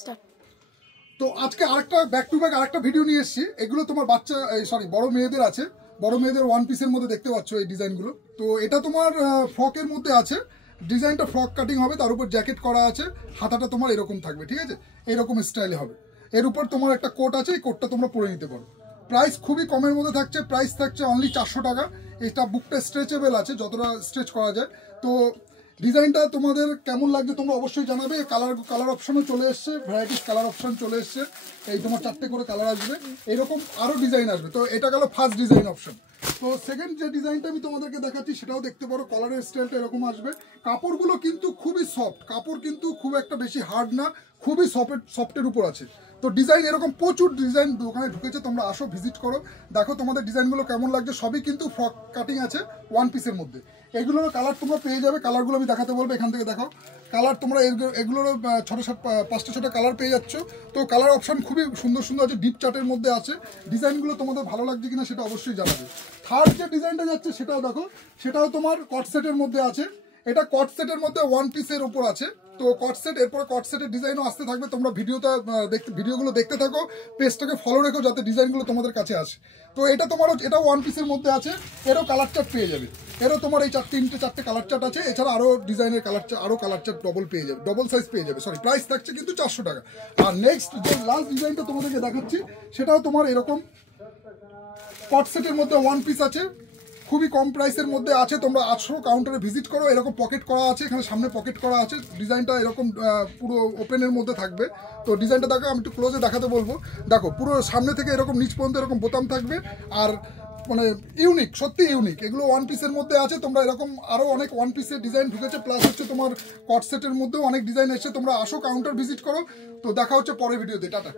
Start. তো আজকে আরেকটা ব্যাক টু ব্যাক আরেকটা ভিডিও নিয়ে এসেছি। এগুলো তোমার বাচ্চা বড় মেয়েদের আছে, বড় মেয়েদের ওয়ান পিসের মধ্যে দেখতে পাচ্ছ এই ডিজাইনগুলো। তো এটা তোমার ফ্রকের মধ্যে আছে, ডিজাইনটা ফ্রক কাটিং হবে, তার উপর জ্যাকেট করা আছে, হাতাটা তোমার এরকম থাকবে, ঠিক আছে, এরকম স্টাইলে হবে। এর উপর তোমার একটা কোট আছে, এই কোটটা তোমরা পরে নিতে পারো। প্রাইস খুবই কমের মধ্যে থাকছে, প্রাইস থাকছে অনলি 400 টাকা। এটা বুকটা স্ট্রেচেবল আছে, যতটা স্ট্রেচ করা যায়। তো ডিজাইনটা তোমাদের কেমন লাগছে তোমরা অবশ্যই জানাবে। কালার অপশনও চলে এসছে, ভ্যারাইটিস কালার অপশন চলে এসছে। এই তোমার 4টে করে কালার আসবে, এরকম আরও ডিজাইন আসবে। তো এটা গেল ফার্স্ট ডিজাইন অপশন। তো সেকেন্ড যে ডিজাইনটা আমি তোমাদেরকে দেখাচ্ছি সেটাও দেখতে পারো। কালারের স্টাইলটা এরকম আসবে। কাপড়গুলো কিন্তু খুবই সফট, কাপড় কিন্তু খুব একটা বেশি হার্ড না, খুবই সফটের উপর আছে। তো ডিজাইন এরকম প্রচুর ডিজাইন দোকানে ঢুকেছে, তোমরা আসো ভিজিট করো, দেখো তোমাদের ডিজাইনগুলো কেমন লাগছে। সবই কিন্তু ফ্রক কাটিং আছে ওয়ান পিসের মধ্যে। এগুলোর কালার তোমরা পেয়ে যাবে, কালারগুলো আমি দেখাতে বলবো, এখান থেকে দেখাও। কালার তোমরা এগুলোরও 5টা কালার পেয়ে যাচ্ছ। তো কালার অপশন খুবই সুন্দর সুন্দর আছে, ডিপ চার্টের মধ্যে আছে। ডিজাইনগুলো তোমাদের ভালো লাগছে কিনা সেটা অবশ্যই জানাবে। থার্ড যে ডিজাইনটা যাচ্ছে সেটাও দেখো, সেটাও তোমার কট সেটের মধ্যে আছে। এটা কট সেটের মধ্যে ওয়ান পিসের উপর আছে। তো কট সেট, এরপরে কট সেটের ডিজাইনও আসতে থাকবে। তোমরা ভিডিওগুলো দেখতে থাকো, পেজটাকে ফলো রেখো যাতে ডিজাইনগুলো তোমাদের কাছে আসে। তো এটা এটাও ওয়ান পিসের মধ্যে আছে, এরও কালার চার্ট পেয়ে যাবে। এরও তোমার এই 4টে কালার চার্ট আছে, এছাড়া আরও ডিজাইনের কালার চার্ট ডবল পেয়ে যাবে, ডবল সাইজ পেয়ে যাবে। সরি, প্রাইস থাকছে কিন্তু 400 টাকা। আর নেক্সট যে লাস্ট ডিজাইনটা তোমাদেরকে দেখাচ্ছি সেটাও তোমার এরকম কট সেটের মধ্যে ওয়ান পিস আছে, খুবই কম প্রাইসের মধ্যে আছে। তোমরা আসো, কাউন্টারে ভিজিট করো। এরকম পকেট করা আছে, এখানে সামনে পকেট করা আছে। ডিজাইনটা এরকম পুরো ওপেনের মধ্যে থাকবে। তো ডিজাইনটা দেখো, আমি একটু ক্লোজে দেখাতে বলবো। দেখো পুরো সামনে থেকে এরকম নিচ পর্যন্ত এরকম বোতাম থাকবে। আর মানে ইউনিক, সত্যি ইউনিক। এগুলো ওয়ান পিসের মধ্যে আছে। তোমরা এরকম আরও অনেক ওয়ান পিসের ডিজাইন ঢুকেছে, প্লাস হচ্ছে তোমার কট সেটের মধ্যেও অনেক ডিজাইন এসছে। তোমরা আসো, কাউন্টার ভিজিট করো। তো দেখা হচ্ছে পরের ভিডিওতে। টাটা।